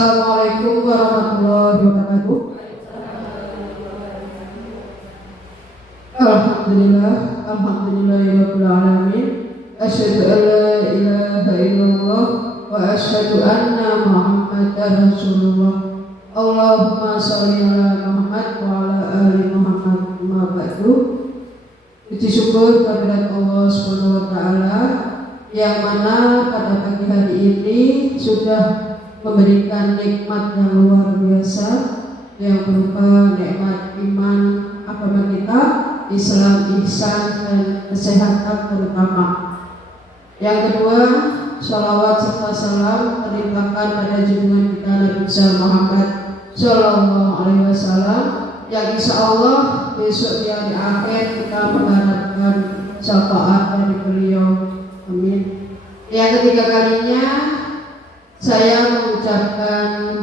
Assalamualaikum warahmatullahi wabarakatuh. Alhamdulillahirabbil alamin. Asyhadu an la ilaha illallah wa asyhadu anna Muhammadar Rasulullah. Allahumma sholli ala Muhammad wa ala ali Muhammad. Ma ba'du. Puji syukur kehadirat Allah Subhanahu wa taala yang mana pada pagi hari ini sudah memberikan nikmat yang luar biasa yang berupa nikmat iman agama kita, Islam, ihsan, dan kesehatan terutama. Yang kedua, sholawat serta salam terlimpahkan pada junjungan kita Nabi Muhammad Sallallahu Alaihi Wasallam yang insya Allah besok di hari akhir kita mengharapkan syafaat dari beliau. Amin. Yang ketiga kalinya saya mengucapkan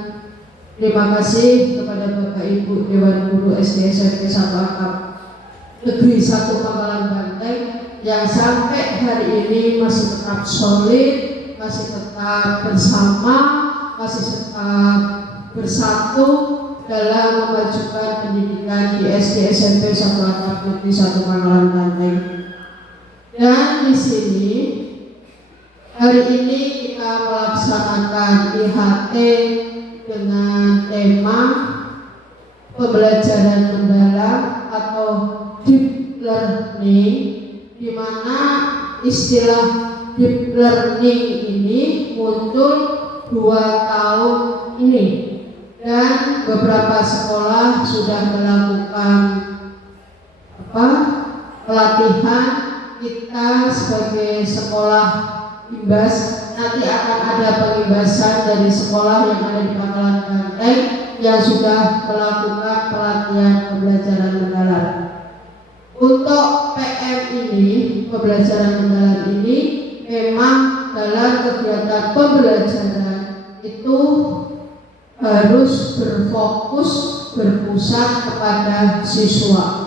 terima kasih kepada Bapak Ibu Dewan Guru SD SMP 1 Atap Negeri 1 Pangkalan Banteng yang sampai hari ini masih tetap solid, masih tetap bersama, masih tetap bersatu dalam memajukan pendidikan di SD SMP 1 Atap Negeri 1 Pangkalan Banteng. Dan di sini hari ini kita melaksanakan IHT dengan tema pembelajaran mendalam atau deep learning, di mana istilah deep learning ini muncul 2 tahun ini dan beberapa sekolah sudah melakukan pelatihan. Kita sebagai sekolah imbas nanti akan ada pengimbasan dari sekolah yang ada di Pangkalan Banteng yang sudah melakukan pelatihan pembelajaran mendalam. Untuk PM ini, pembelajaran mendalam ini memang dalam kegiatan pembelajaran itu harus berfokus berpusat kepada siswa.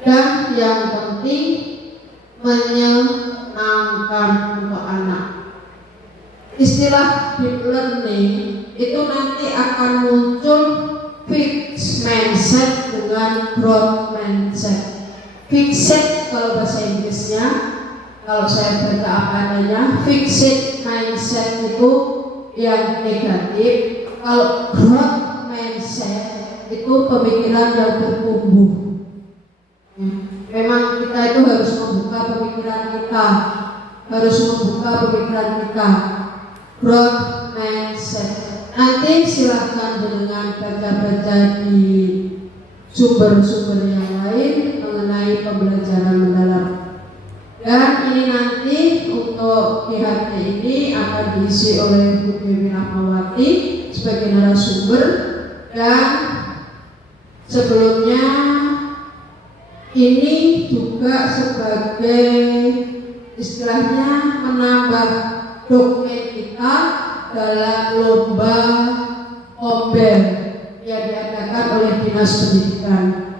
Dan yang penting menyenangkan untuk anak. Istilah deep learning itu nanti akan muncul fixed mindset dengan growth mindset. Fixed kalau bahasa Inggrisnya, kalau saya baca apa adanya, fixed mindset itu yang negatif. Kalau growth mindset itu pemikiran yang bertumbuh. Memang kita itu harus membuka pemikiran kita, growth mindset. Nanti silahkan dengan baca-baca di sumber-sumber yang lain mengenai pembelajaran mendalam. Dan ini nanti untuk IHT ini akan diisi oleh Bu Dewi Rahmawati sebagai narasumber, dan sebelumnya ini juga sebagai istilahnya menambah dokumen kita dalam lomba Kombel yang diadakan oleh Dinas Pendidikan.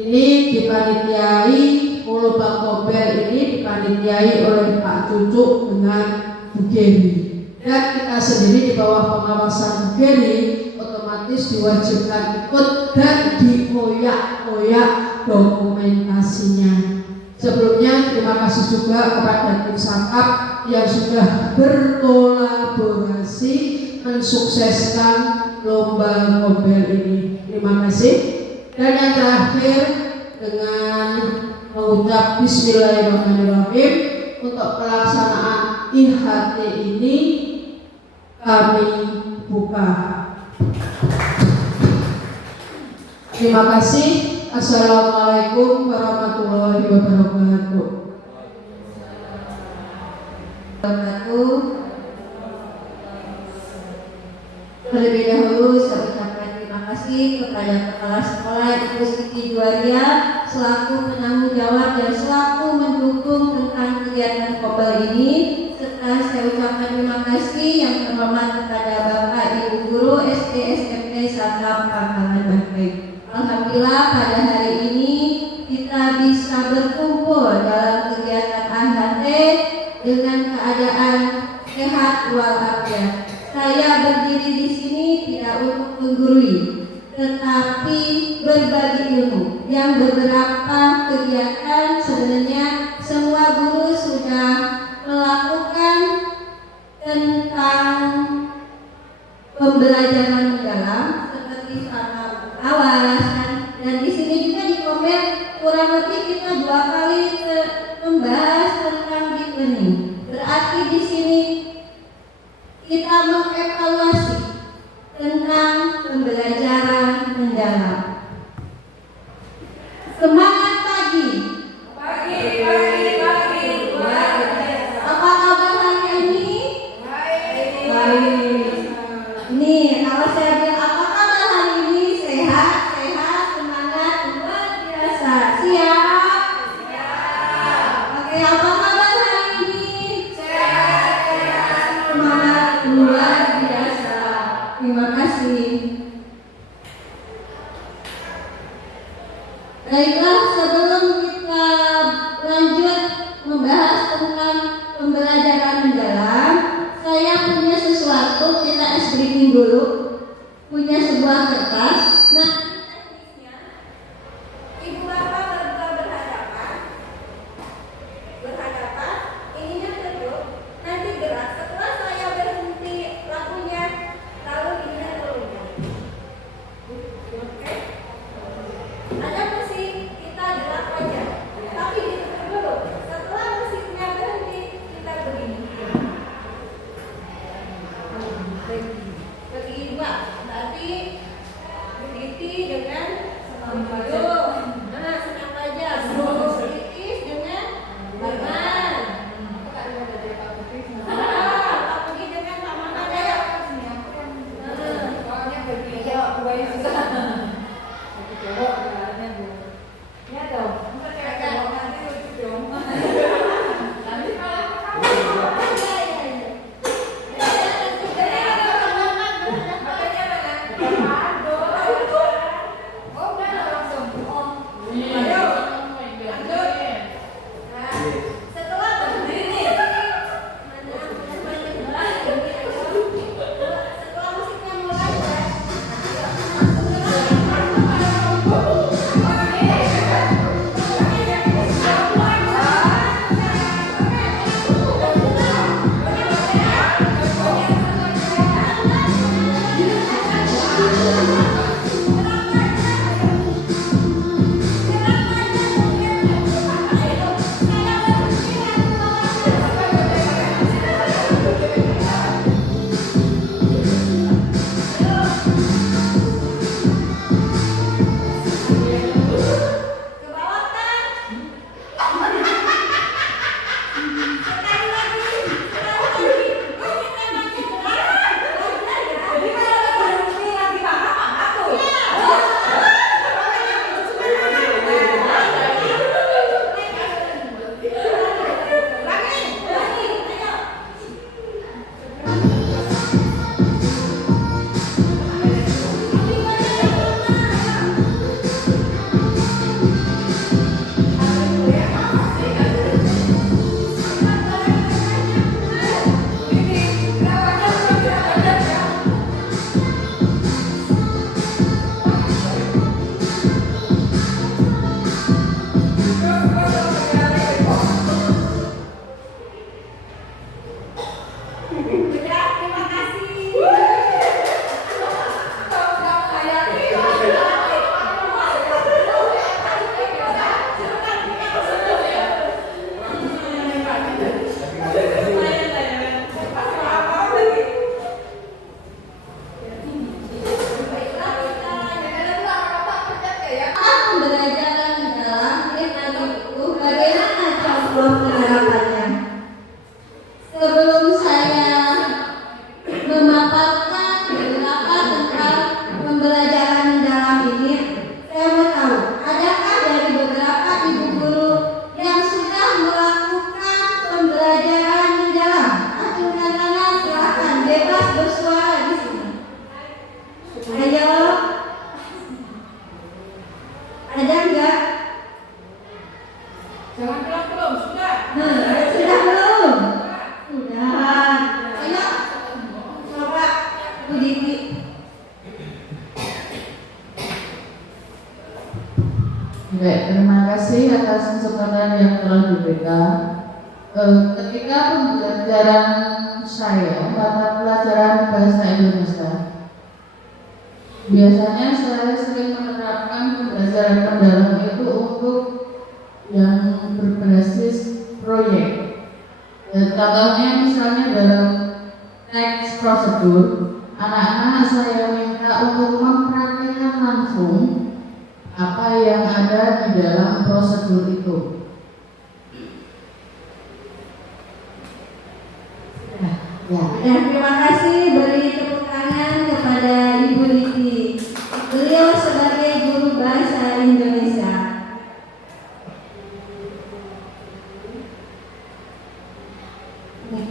Ini dipanitiai, lomba Kombel ini dipanitiai oleh Pak Cucuk dengan Bu Geri. Dan kita sendiri di bawah pengawasan Bu Geri otomatis diwajibkan ikut dan dikoyak-koyak dokumentasinya. Sebelumnya terima kasih juga kepada tim Sakap yang sudah berkolaborasi mensukseskan lomba Kombel ini. Terima kasih. Dan yang terakhir dengan mengucap Bismillahirrahmanirrahim, untuk pelaksanaan IHT ini kami buka. Terima kasih. Assalamualaikum warahmatullahi wabarakatuh. Terlebih dahulu saya ucapkan terima kasih kepada Kepala Sekolah Ibu Siti Juwaria selaku penanggung jawab dan selaku mendukung tentang kegiatan Kombel ini, serta saya ucapkan terima kasih yang terhormat kepada Bapak Ibu Guru SD SMP 1 Pangkalan Banteng. Alhamdulillah pada hari ini kita bisa berkumpul dalam kegiatan AHT dengan keadaan sehat walafiat. Saya berdiri di sini tidak untuk menggurui, tetapi berbagi ilmu. Yang beberapa kegiatan sebenarnya semua guru sudah melakukan tentang pembelajaran mendalam seperti sama awas dan di sini juga di komen kurang lebih kita 2 kali membahas tentang deep learning. Berarti di sini kita mengevaluasi tentang pembelajaran mendalam. Semangat pagi. Pagi. Apa kabar hari ini? Baik. Nih, kalau saya bilang apa kabar hari ini? Sehat, semangat, luar biasa. Siap? Oke, apa kabar hari ini? Sehat, semangat, luar biasa. Terima kasih. Baiklah, sebelum kita lanjut membahas tentang pembelajaran mendalam, saya punya sesuatu, kita briefing dulu. Punya sebuah kertas. Nah, teknisnya Ibu Bapak berhadapan, ininya duduk, nanti gerak. Setelah saya berhenti lakunya, lalu ininya turun. Oke? Ada musik, kita gerak aja, tapi ditutup dulu. Setelah musiknya berhenti, kita begini. Berdua, berarti berdiri dengan duduk. Nah, senang aja. Berdiri dengan berman. Nah, pergi dengan sama aja. Soalnya pergi kebayang susah. Ya dong. Nanti lucu dong. Nanti kalau Diki. Baik, terima kasih atas kesempatan yang telah diberikan. Ketika pembelajaran saya mata pelajaran bahasa Indonesia, biasanya saya sering menerapkan pembelajaran mendalam itu untuk yang berbasis proyek. Contohnya misalnya dalam teks prosedur, anak-anak saya minta untuk mempraktikkan langsung apa yang ada di dalam prosedur itu. Ya, terima kasih, beri tepuk tangan kepada Ibu Liti. Beliau sebagai guru bahasa Indonesia.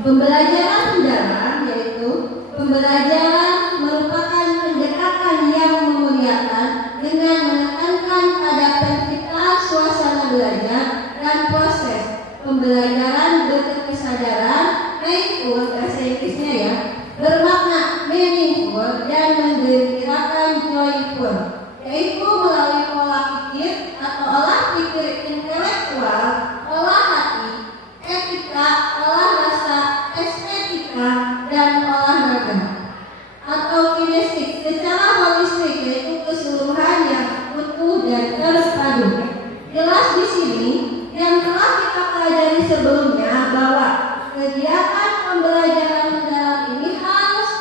Pembelajaran mendalam yaitu pembelajaran merupakan pendekatan yang memuliakan dengan menekankan pada penciptaan suasana belajar dan proses pembelajaran berkesadaran mindful, bahasa Inggrisnya ya, bermakna meaningful dan menggembirakan joyful, yaitu melalui pola pikir atau olah pikir intelektual, olah hati, etika, olah rasa, estetika, dan olahraga atau kinestik secara holistik, yaitu keseluruhan yang utuh dan terpadu. Jelas di sini yang telah kita pelajari sebelumnya bahwa kegiatan pembelajaran mendalam ini harus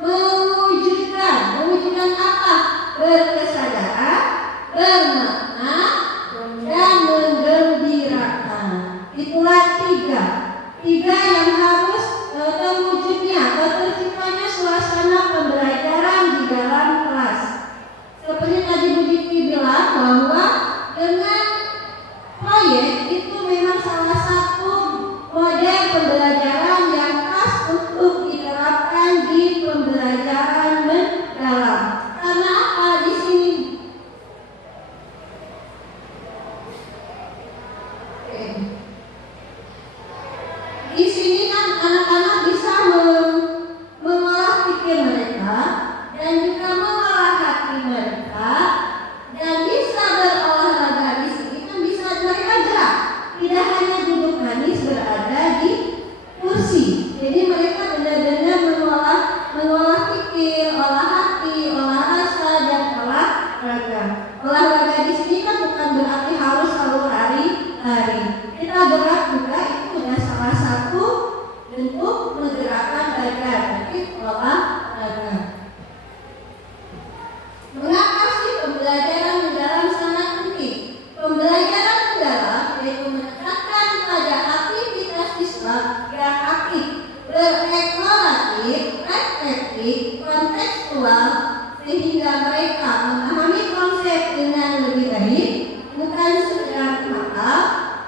mewujudkan apa? Berkesadaran, bermakna, dan menggembirakan. Itulah tiga yang harus terwujudnya atau terciptanya suasana pembelajaran di dalam kelas. Seperti tadi Bu Diki bilang bahwa dengan proyek itu memang salah satu model pembelajaran yang khas untuk diterapkan di pembelajaran mendalam. Karena apa di sini? Di sini kan anak-anak bisa mengolah pikir mereka dan juga mengolah hati mereka dan bisa berolahraga. Di sini kan bisa mereka gerak, tidak hanya duduk manis berada di kursi. Jadi mereka benar-benar mengolah pikir, olah hati, olah rasa, dan olahraga. Olahraga di sini kan bukan berarti harus selalu lari. Kita gerak juga, itu sudah salah satu bentuk menggerakkan badan, jadi olahraga. Mengapa sih pembelajaran mendalam sangat penting? Pembelajaran mendalam yaitu menekankan pada aktivitas siswa yang aktif, bereksploratif, reflektif, kontekstual, sehingga mereka memahami konsep dengan lebih baik, bukan sekedar hafal,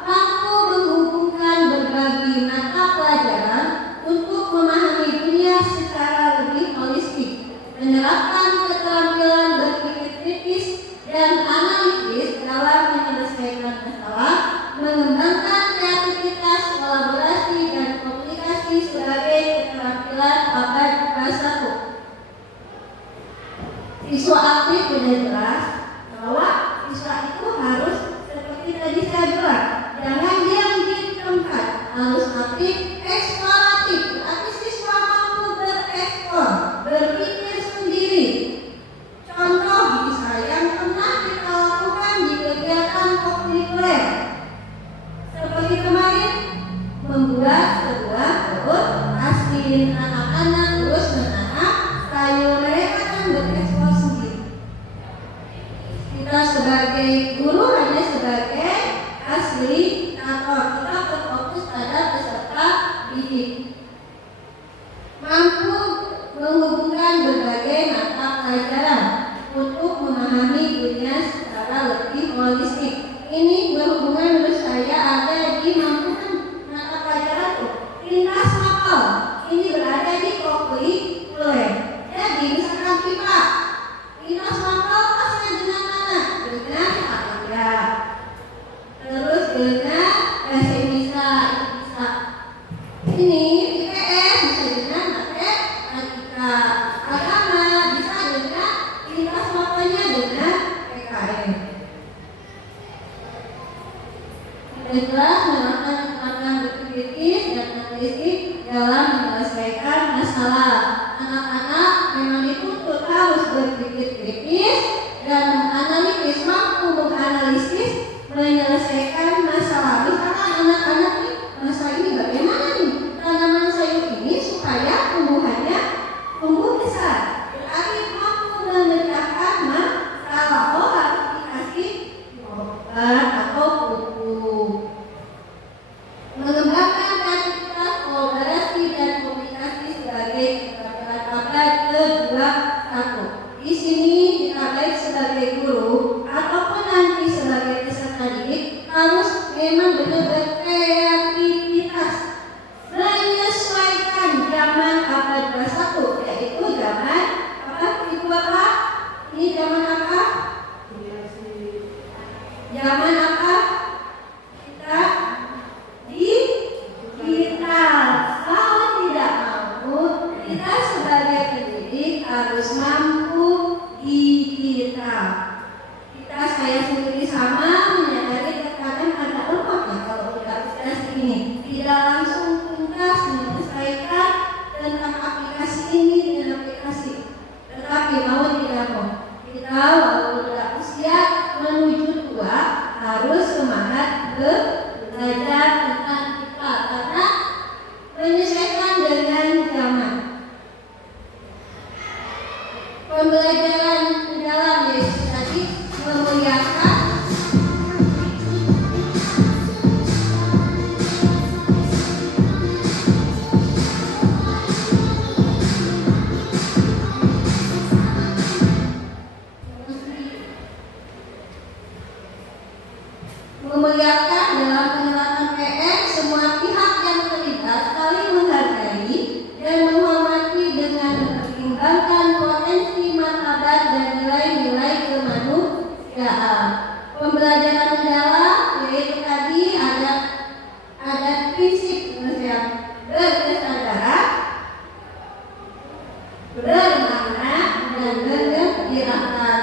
mampu menghubungkan berbagai mata pelajaran untuk memahami dunia secara lebih holistik, menerapkan keterampilan berpikir kritis dan analitis dalam menyelesaikan masalah, mengembangkan kreativitas, kolaborasi, dan komunikasi sebagai keterampilan abad ke-21. Siswa aktif benar jelas bahwa siswa itu harus seperti tadi saya bilang, jangan diam di tempat, harus aktif, eksploratif, berarti siswa mampu bereksplor, berpikir sendiri. Contoh bisa yang pernah kita lakukan di kegiatan kokurikuler, seperti kemarin membuat sebuah kebun asin, anak-anak terus menanam sayur, mereka kan bereksplor sendiri. dan telah menerapkan kemampuan berpikir kritis dan analisis dalam menyelesaikan masalah. Anak-anak memang dituntut harus berpikir kritis dan menganalisis, mampu menganalisis, menyelesaikan masalah. Misalkan anak-anak nih, masalah ini bagaimana nih tanaman sayur ini supaya tumbuhannya tumbuh besar. Berarti mampu memecahkan masalah. Oh, harus dikasih obat atau pupuk. Mengembangkan kreativitas, kolaborasi dan komunikasi sebagai keterampilan abad ke-21. Di sini kita baik sebagai guru ataupun nanti sebagai peserta didik harus memang benar-benar kreativitas, menyesuaikan zaman abad 21, yaitu zaman apa? Itu apa? Ini zaman apa? Zaman apa? Kita digital. Kalau tidak mampu, kita sebagai pendidik harus mampu digital. Saya sendiri sama menyadari terkadang ada lemah ya kalau tidak aplikasi ini, tidak langsung tuntas menyelesaikan tentang aplikasi ini dengan aplikasi. Tetapi mau tidak mau, kita walaupun tidak usia menuju tua harus semangat belajar tentang kita karena menyesuaikan dengan zaman. Pembelajaran dalam Yesus tadi memuliakan dalam penerapan PR, semua pihak yang terlibat saling menghargai dan menghormati dengan mempertimbangkan potensi martabat dan nilai-nilai kemanusiaan. Pembelajaran mendalam yaitu tadi ada prinsip berkesadaran, bermakna dan bergembirakan.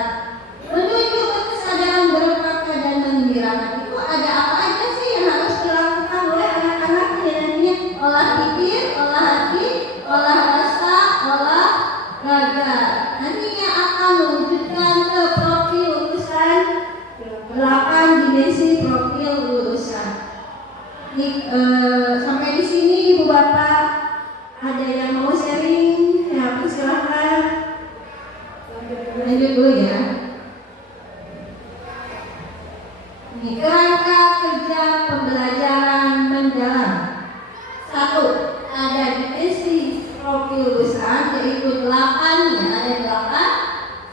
Menuju kesadaran bermakna dan menggembirakan itu ada apa aja sih yang harus dilakukan oleh anak-anak nantinya? Olah pikir, olah hati, olah rasa, olah raga. Nantinya akan mewujudkan ke profil lulusan 8 dimensi profil lulusan. Sampai di sini Ibu Bapak, ada yang mau sharing? Ya, silakan. Lanjut dulu ya. Ini kerangka kerja pembelajaran mendalam. 1. Ada dimensi profil lulusan yaitu 8 ya, ada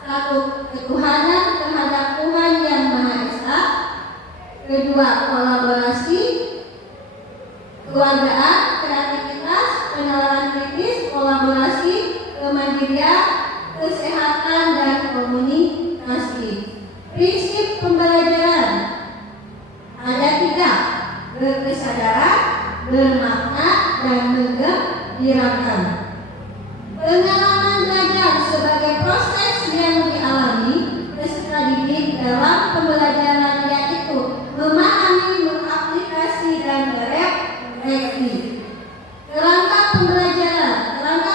8. 1. Ketuhanan terhadap Tuhan yang Maha Esa. 2. Kolaborasi, keluargaan, kreativitas, penalaran kritis, kolaborasi, kemandirian, kesehatan dan komunikasi. Prinsip pembelajaran ada 3: berkesadaran, bermakna, dan menggembirakan. Pengalaman belajar sebagai proses yang dialami peserta didik dalam pembelajaran yaitu memahami, mengaplikasi, dan berefleksi. Kerangka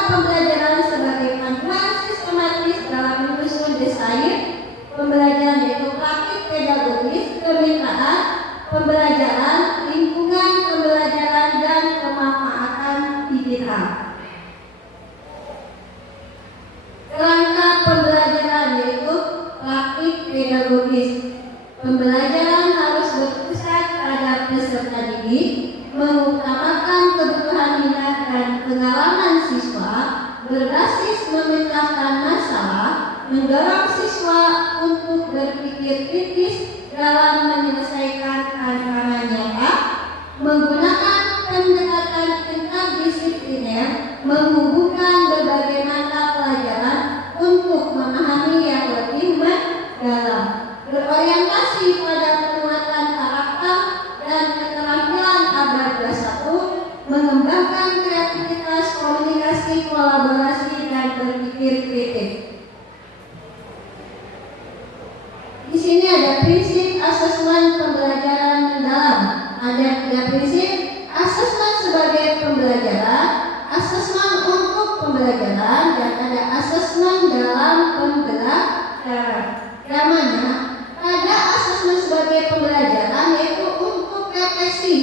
pembelajaran sebagai panduan sistematis dalam menyusun desain pembelajaran yaitu praktik pedagogis, kemitraan pembelajaran, lingkungan pembelajaran, dan pemanfaatan digital. Kerangka pembelajaran yaitu praktik pedagogis. Pembelajaran harus berpusat pada peserta didik, mengutamakan kebutuhan minat dan pengalaman siswa, berbasis memecahkan masalah, mendorong siswa untuk berpikir kritis dalam menyelesaikan tantangan nyata, menggunakan pendekatan interdisipliner, menghubungkan berbagai mata pelajaran untuk memahami yang lebih mendalam, berorientasi pada penguatan karakter dan keterampilan abad 21, mengembangkan kreativitas, komunikasi, kolaborasi, dan berpikir kritis. Di sini ada prinsip asesmen pembelajaran mendalam. Ada Ada 3 prinsip: asesmen sebagai pembelajaran, asesmen untuk pembelajaran, dan ada asesmen dalam pembelajaran. Yang mana pada asesmen sebagai pembelajaran yaitu untuk refleksi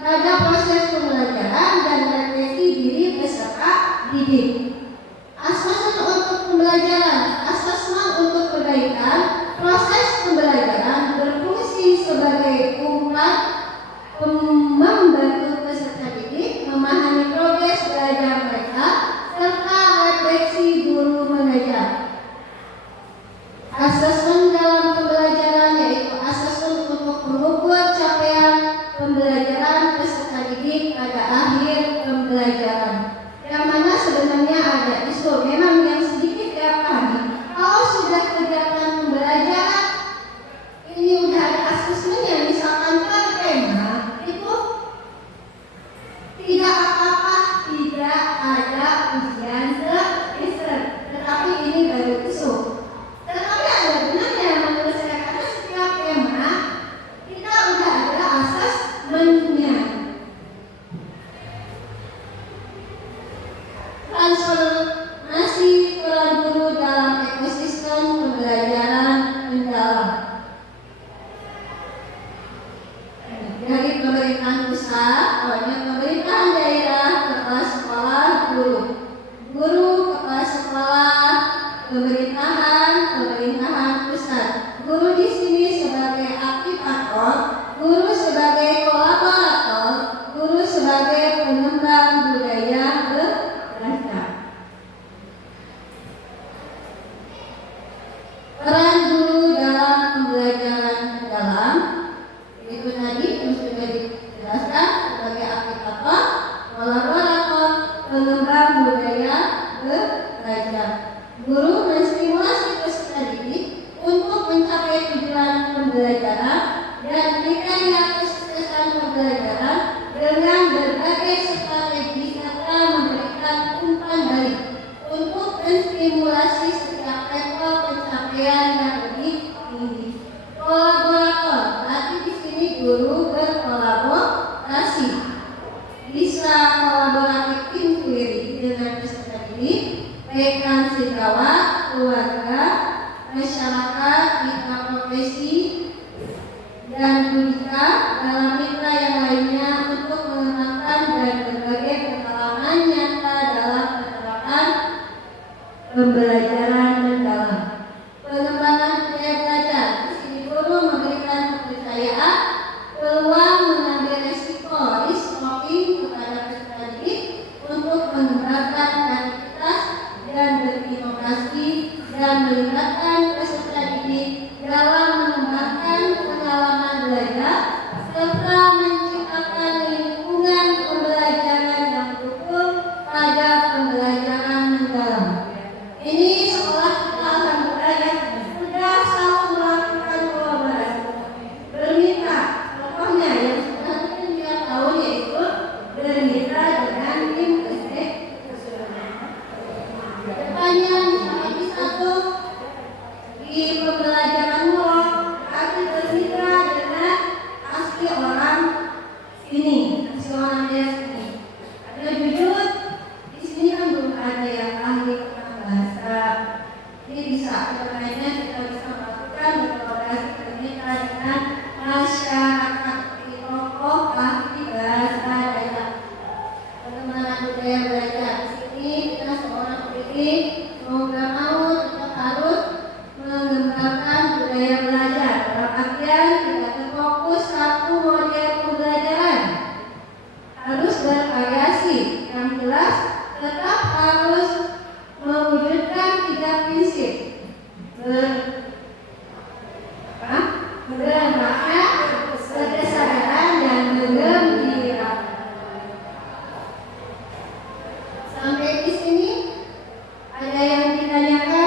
pada proses pembelajaran dan refleksi diri peserta didik. Asesmen untuk pembelajaran, asesmen untuk perbaikan proses pembelajaran berfungsi sebagai umpan membantu peserta didik memahami progres belajar mereka serta refleksi guru mengajar. Asesmen dalam pembelajaran yaitu asesmen untuk mengukur capaian pembelajaran peserta didik pada akhir pembelajaran. Yang mana sebenarnya ada isu memang yang sedikit saya pahami. Kalau sudah kegiatan pembelajaran ini udah ada asesmennya, misalkan per tema itu tidak apa-apa, tidak ada ujian semester, tetapi ini baru isu. Tetapi ada benarnya menurut saya karena setiap tema kita udah ada asesmennya. Transformasi peran guru dalam ekosistem pembelajaran mendalam. Dari pemerintahan pusat, pemerintahan daerah, kepala sekolah, guru, kepala sekolah, pemerintahan pusat. Guru di sini sebagai aktivator, guru sebagai kolaborator, guru sebagai pengembang budaya belajar. Peran guru dalam pembelajaran mendalam itu tadi sudah dijelaskan sebagai aktivator, kolaborator, pengembang budaya belajar. Guru menstimulasi peserta didik untuk mencapai tujuan pembelajaran dan kriteria kesuksesan pembelajaran dengan berbagai strategi serta memberikan umpan balik untuk menstimulasi setiap level pencapaian yang lebih tinggi. Kolaborator, berarti di sini guru berkolaborasi, bisa kolaboratif inquiry dengan peserta didik, rekan sejawat, keluarga, masyarakat, mitra profesi, dan gurika dalam mitra yang lainnya untuk mengembangkan dan berbagai pengalaman nyata dalam penerapan pembelajaran mendalam. Pengembangan budaya belajar, di sini guru memberikan kepercayaan, peluang mengambil resiko, risk taking kepada peserta didik untuk mengembangkan kreativitas dan berinovasi dan melibatkan peserta didik dalam mengembangkan pengalaman belajar serta menciptakan lingkungan pembelajaran yang mendukung pada pembelajaran mendalam. Ini sekolah kita alhamdulillah ya sudah selalu melakukan kolaborasi bermitra. Contohnya yang sudah mungkin dia tahu yaitu bermitra dengan tim depannya misalnya di satu di pembelajaran mulai akan bermitra dengan asli orang sini, asli orang dia sini. Ada jujur di sini kan belum ada yang ahli tentang bahasa. Ini bisa caranya kita bisa melakukan berkolaborasi bermitra dengan masyarakat di tokoh ahli bahasa daerah. Pengembangan budaya belajar di sini kita seorang pendidik mau nggak mau tetap harus mengembangkan budaya belajar. Dalam artian tidak terfokus satu model pembelajaran, harus bervariasi. Yang jelas tetap harus mewujudkan 3 prinsip bermakna, berkesadaran, dan bergembira. Sampai di sini ada yang ditanyakan?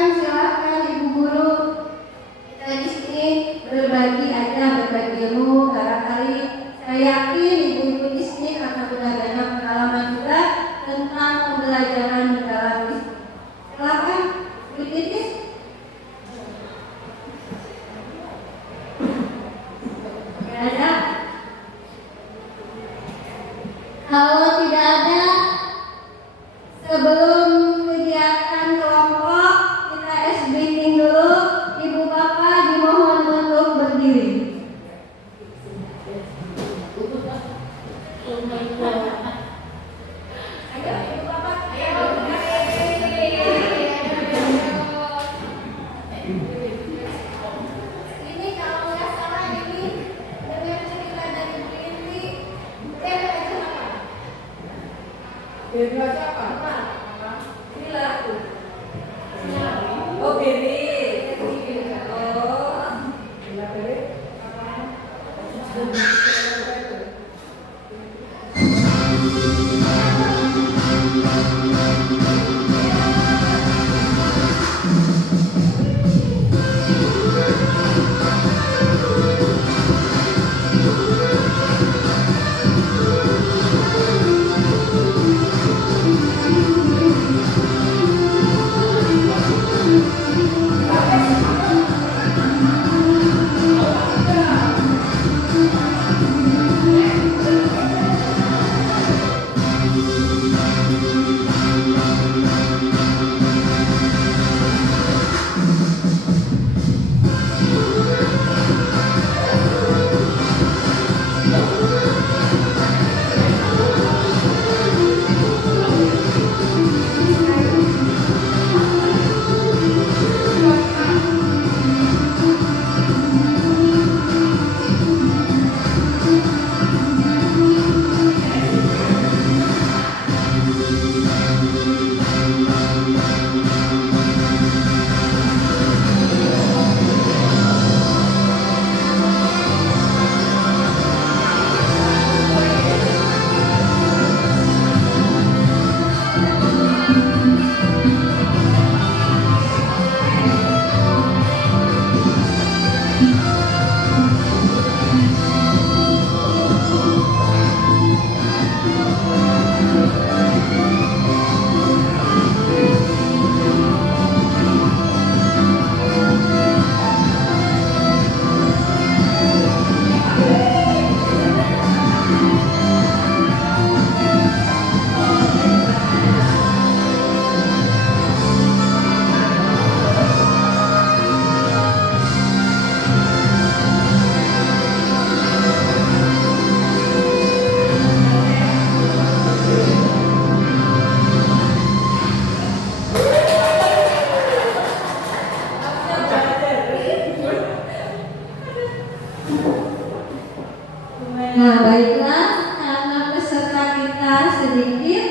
Baiklah, karena peserta kita sedikit,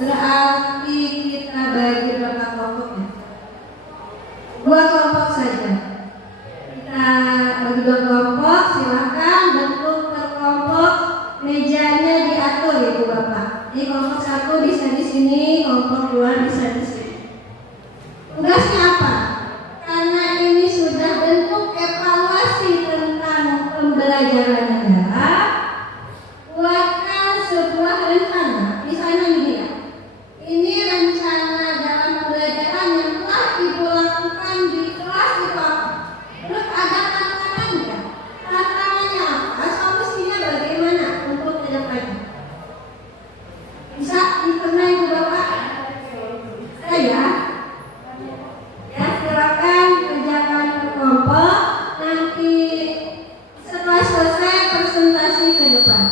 berarti kita bagi berapa kelompok ya? 2 kelompok saja. Kita bagi 2 kelompok, silakan bentuk per kelompok, mejanya diatur Ibu Bapak. Jadi kelompok 1 bisa di sini, kelompok 2 bisa di sini. Tugasnya apa? Karena ini sudah bentuk evaluasi tentang pembelajaran negara, buatkan sebuah rencana. Misalnya ini ya, ini rencana dalam pembelajaran yang telah Ibu lakukan di kelas itu apa? Terus ada tantangannya. Tantangannya apa? Solusinya bagaimana untuk ke depannya? Bisa pernah Ibu Bapak? Saya ya, silakan kerjakan ke kelompok. Nanti setelah selesai presentasi ke depan.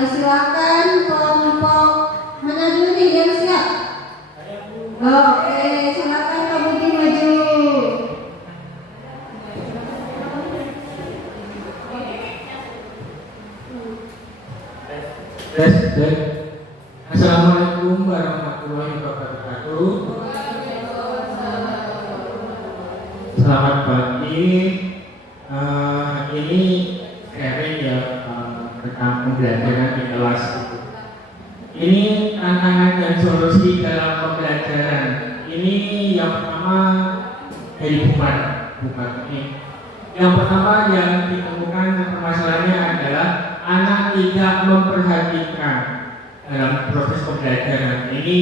Silakan kelompok mana dulu nih yang siap? Oke, silakan Kak Budi maju. Tes. Assalamualaikum warahmatullahi wabarakatuh. Selamat pagi. Ini sharing ya tentang pembelajaran di kelas. Ini tantangan dan solusi dalam pembelajaran. Ini yang pertama dari bukan ini. Yang pertama yang ditemukan permasalahannya adalah anak tidak memperhatikan dalam proses pembelajaran. Ini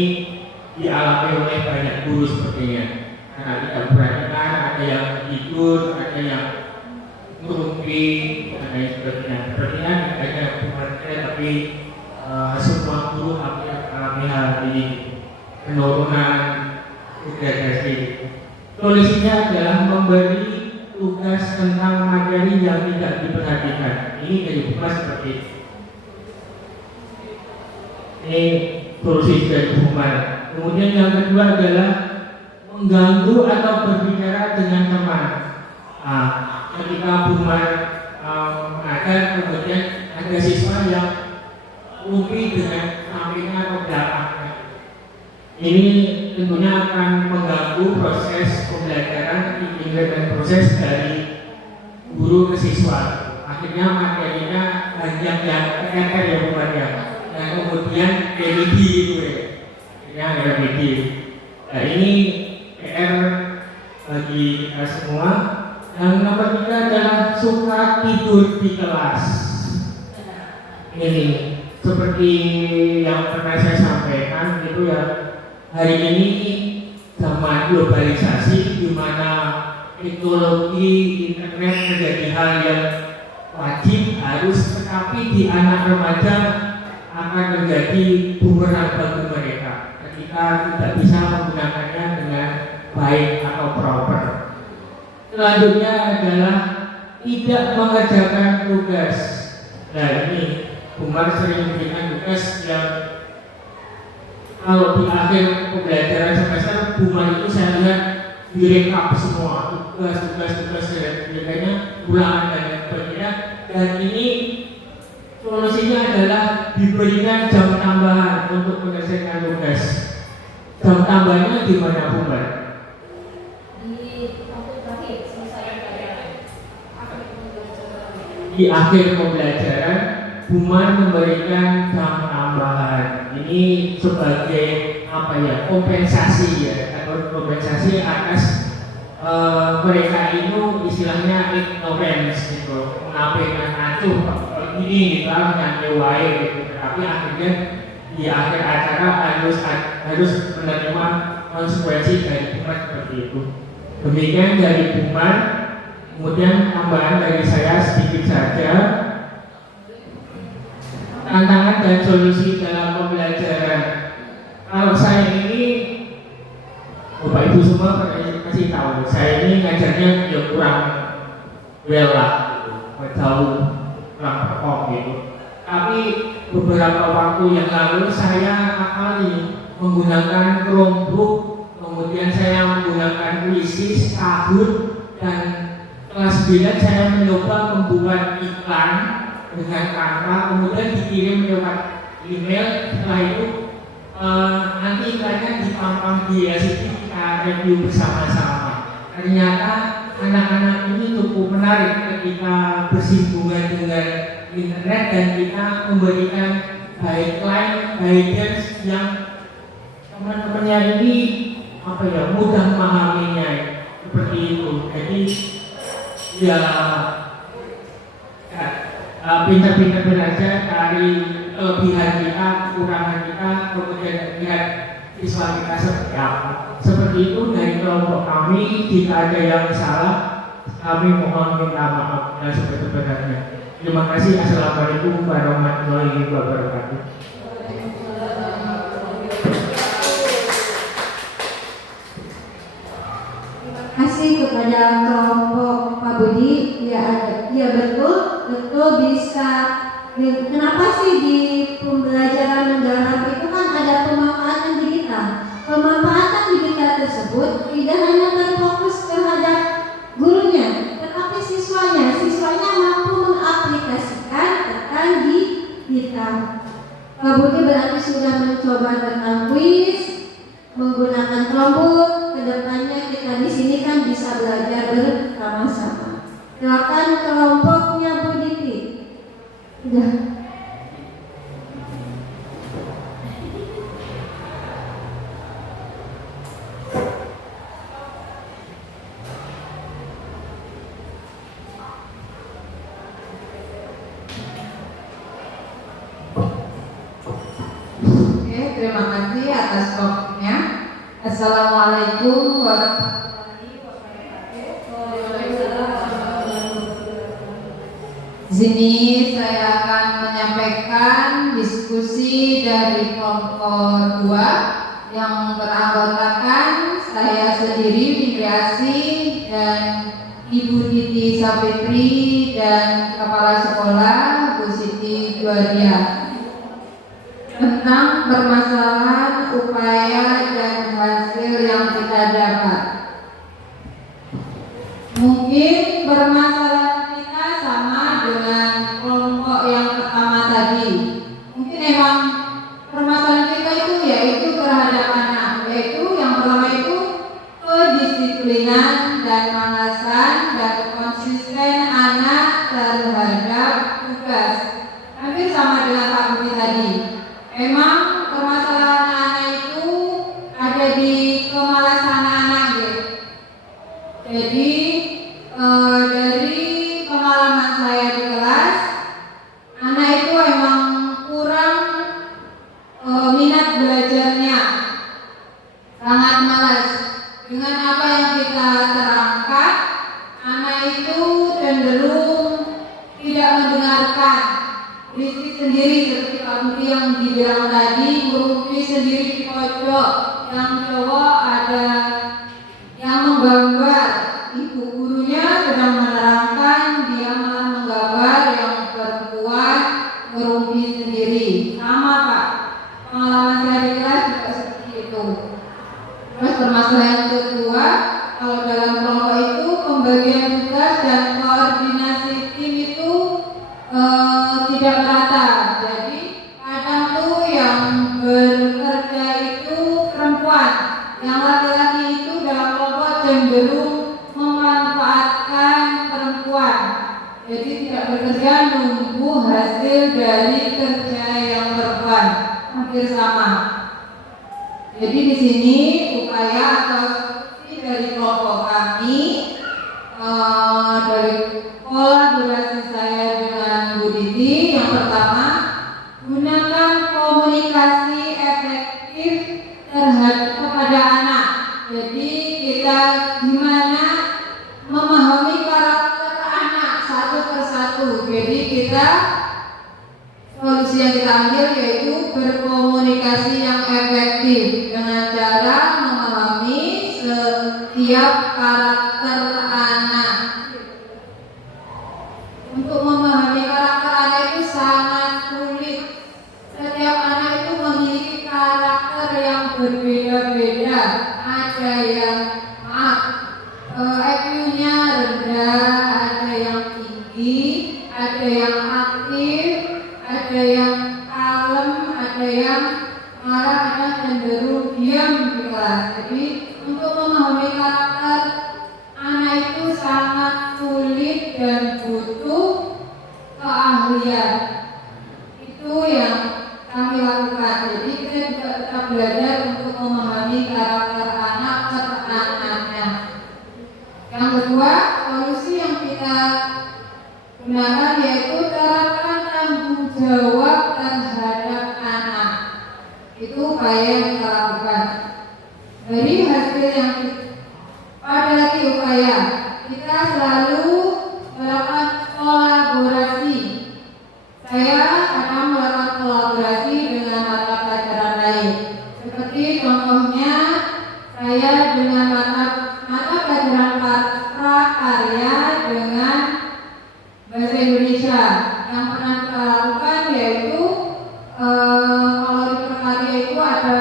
dialami oleh banyak guru sepertinya. Anak tidak memperhatikan, ada yang tidur, ada yang ngerumpi, ada lain sebagainya. Sepertinya hanya bukan saya tapi semua guru hampir mengalami hal ini, penurunan degradasi. Solusinya adalah memberi tugas tentang materi yang tidak diperhatikan. Ini dari buku seperti itu. Ini solusi dari Umar. Kemudian yang kedua adalah mengganggu atau berbicara dengan teman. Ketika Umar ada, kemudian ada siswa yang lumpi dengan sampingnya atau belakangnya. Ini tentunya akan mengganggu proses pembelajaran dan proses dari guru ke siswa. Akhirnya materinya banyak yang PR ya Umar ya. Dan kemudian remedi itu ya, remedi. Nah ini PR bagi kita semua. Yang nomor 3 adalah suka tidur di kelas. Ini seperti yang pernah saya sampaikan itu ya, hari ini zaman globalisasi di mana teknologi internet menjadi hal yang wajib harus, tetapi di anak remaja akan menjadi bumerang bagi mereka ketika tidak bisa menggunakannya dengan baik atau proper. Selanjutnya adalah tidak mengerjakan tugas. Nah ini Umar sering memberikan tugas yang kalau di akhir pembelajaran semester Umar itu saya lihat direkap semua tugas dan sebagainya, ulangan dan sebagainya. Dan ini solusinya adalah diberikan jam tambahan untuk menyelesaikan tugas. Jam tambahannya di mana Umar? Di akhir pembelajaran Umar memberikan jam tambahan. Ini sebagai apa ya, kompensasi ya, atau kompensasi atas mereka itu istilahnya ignorance gitu, mengabaikan acuh ini gitu, nyanyi wae gitu. Tapi akhirnya di akhir acara harus menerima konsekuensi dari Umar seperti itu. Demikian dari Umar. Kemudian tambahan dari saya sedikit saja, tantangan dan solusi dalam pembelajaran. Kalau saya ini, Bapak Ibu semua kasih tahu, saya ini ngajarnya ya kurang well lah, jauh kurang pokok gitu. Tapi beberapa waktu yang lalu saya akali menggunakan Chromebook, kemudian saya menggunakan Quizzes, Kahoot, dan kelas 9 saya mencoba membuat iklan dengan Canva, kemudian dikirim lewat email. Setelah itu nanti iklannya dipampang di LCD, kita review bersama-sama. Ternyata anak-anak ini cukup menarik ketika bersinggungan dengan internet, dan kita memberikan guideline, guidance yang teman-temannya ini apa ya, mudah memahaminya seperti itu. Jadi ya pintar-pintar belajar dari kelebihan kita, kekurangan kita, kemudian lihat siswa kita seperti apa. Seperti itu dari kelompok kami. Jika ada yang salah, kami mohon minta maaf dan sebenarnya. Terima kasih. Assalamualaikum warahmatullahi wabarakatuh. Terima kasih kepada kelompok Pak Budi. Ya betul bisa. Kenapa sih di pembelajaran mendalam itu kan ada pemanfaatan digital? Pemanfaatan digital tersebut tidak hanya terfokus terhadap gurunya, tetapi siswanya mampu mengaplikasikan tentang digital. Pak Budi berarti sudah mencoba tentang kuis, menggunakan Chromebook. Kedepannya kita di sini kan bisa belajar bersama-sama. Silakan kelompoknya Bu Diti. Sudah. Oke, terima kasih atas topiknya. Assalamualaikum warahmatullahi wabarakatuh. Di sini saya akan menyampaikan diskusi dari kelompok 2 yang beranggotakan saya sendiri Windriasi dan Ibu Titi Sapitri dan Kepala Sekolah Bu Siti Juwaria tentang permasalahan upaya dan hasil yang kita dapat. Mungkin permasalahan kita sama dengan kelompok yang pertama tadi. Mungkin emang permasalahan kita itu yaitu terhadap anak, yaitu yang pertama itu kedisiplinan dan pengawasan dan konsisten anak terhadap tugas. Hampir sama dengan Pak Budi tadi. Memang permasalahan anak itu ada di kemalasan anak, gitu. Jadi dari pengalaman saya di kelas, anak itu emang kurang minat belajarnya, sangat malas. Dengan apa yang kita terangkan, anak itu cenderung tidak mendengarkan, berisik sendiri seperti Pak Budi yang dibilang tadi, ngerumpi sendiri di pojok. Yang cowok ada yang menggambar, ibu gurunya sedang menerangkan, dia malah menggambar, yang perempuan ngerumpi sendiri. Sama Pak, pengalaman saya di kelas juga seperti itu. Terus permasalahan kedua, kalau dalam kelompok itu pembagian tugas dan koordinasi tim itu tidak merata. Jadi kadang tuh yang bekerja itu perempuan, yang laki-laki itu dalam kelompok cenderung memanfaatkan perempuan. Jadi tidak bekerja nunggu hasil dari kerja yang perempuan, hampir sama. Jadi di sini upaya atau solusi dari kelompok kami dari kolaborasi saya dengan Bu Diti, yang pertama, gunakan komunikasi efektif terhadap kepada anak. Jadi kita gimana memahami karakter anak satu persatu. Jadi kita solusi yang kita ambil yaitu berkomunikasi yang efektif dengan cara memahami setiap karakter anak. Untuk memahami karakter anak itu sangat sulit. Setiap anak itu memiliki karakter yang berbeda-beda. Ada yang IQ-nya rendah, ada yang tinggi, ada yang aktif, ada yang kalem, ada yang marah, ada yang cenderung diam di kelas. Jadi untuk memahami karakter anak itu sangat sulit dan butuh keahlian. Itu yang kami lakukan. Jadi kita juga tetap belajar untuk memahami karakter anak per anaknya. Yang kedua, solusi yang kita gunakan yaitu terapkan tanggung jawab terhadap anak. Itu upaya yang kita lakukan. Dari hasil yang ada lagi upaya, kita selalu melakukan kolaborasi. Saya akan melakukan kolaborasi dengan mata pelajaran lain. Seperti contohnya saya dengan mata pelajaran prakarya dengan bahasa Indonesia. Yang pernah kita lakukan yaitu kalau di prakarya itu ada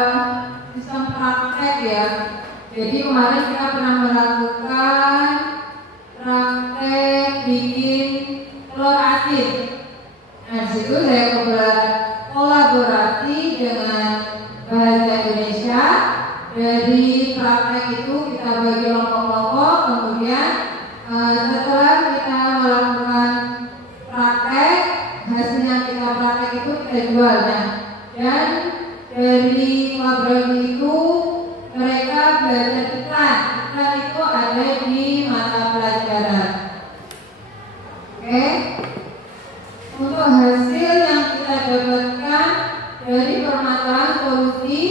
sistem praktek ya. Jadi kemarin kita pernah melakukan praktek bikin telur asin. Nah disitu saya kolaborasi dengan bahasa Indonesia. Dari praktek itu kita bagi kelompok-kelompok, kemudian setelah kita melakukan praktek, hasilnya kita praktek itu kita jual. Nah, dan dari kolaborasi itu mereka belajar iklan. Iklan itu ada di mata pelajaran. Oke. Untuk hasil yang kita dapatkan dari permasalahan solusi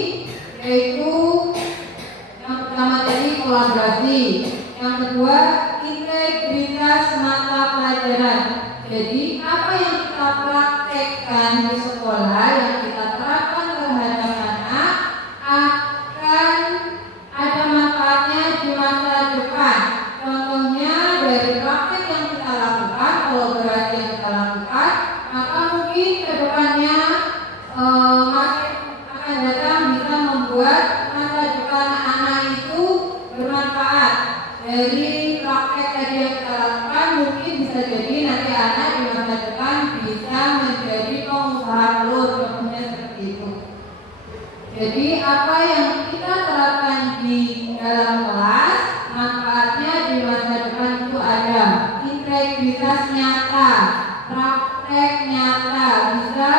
yaitu yang pertama tadi kolaborasi, yang kedua integritas mata pelajaran. Jadi praktekkan di sekolah yang kita terapkan terhadap anak akan ada manfaatnya di masa depan. Contohnya dari praktek yang kita lakukan, kolaborasi yang kita lakukan, maka mungkin ke depannya masih akan datang bisa membuat masa depan anak itu bermanfaat. Dari praktek tadi yang kita lakukan, mungkin bisa jadi nanti anak di masa depan bisa menjadi pengusaha telur, contohnya seperti itu. Jadi apa yang kita terapkan di dalam kelas, manfaatnya di masa depan itu ada. Integritas nyata, praktek nyata bisa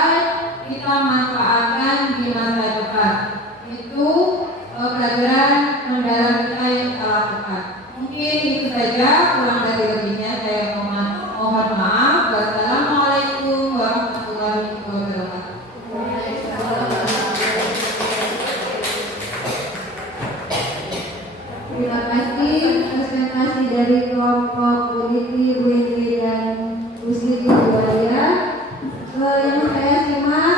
kita manfaatkan di masa depan. Itu pelajaran mendalam kita yang kita lakukan. Mungkin itu saja, kurang dari lebihnya saya mohon maaf. Wassalamualaikum warahmatullahi wabarakatuh. Terima kasih presentasi dari kelompok Putri, Bu Indri dan Bu Siti Juwaria. Yang saya simak,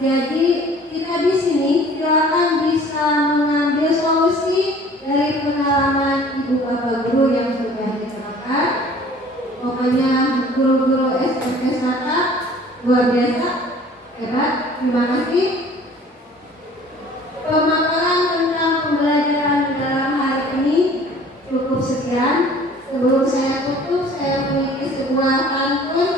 jadi kita di sini silakan bisa mengambil solusi dari pengalaman ibu bapak guru yang sudah diterapkan. Pokoknya guru-guru SMP Sata luar biasa, hebat. Terima kasih. Pemaparan tentang pembelajaran dalam hari ini cukup sekian. Sebelum saya tutup, saya memiliki sebuah pantun.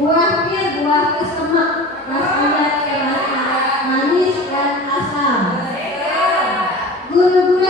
Buah pir, buah kesemak, rasanya manis dan asam. Gula-gula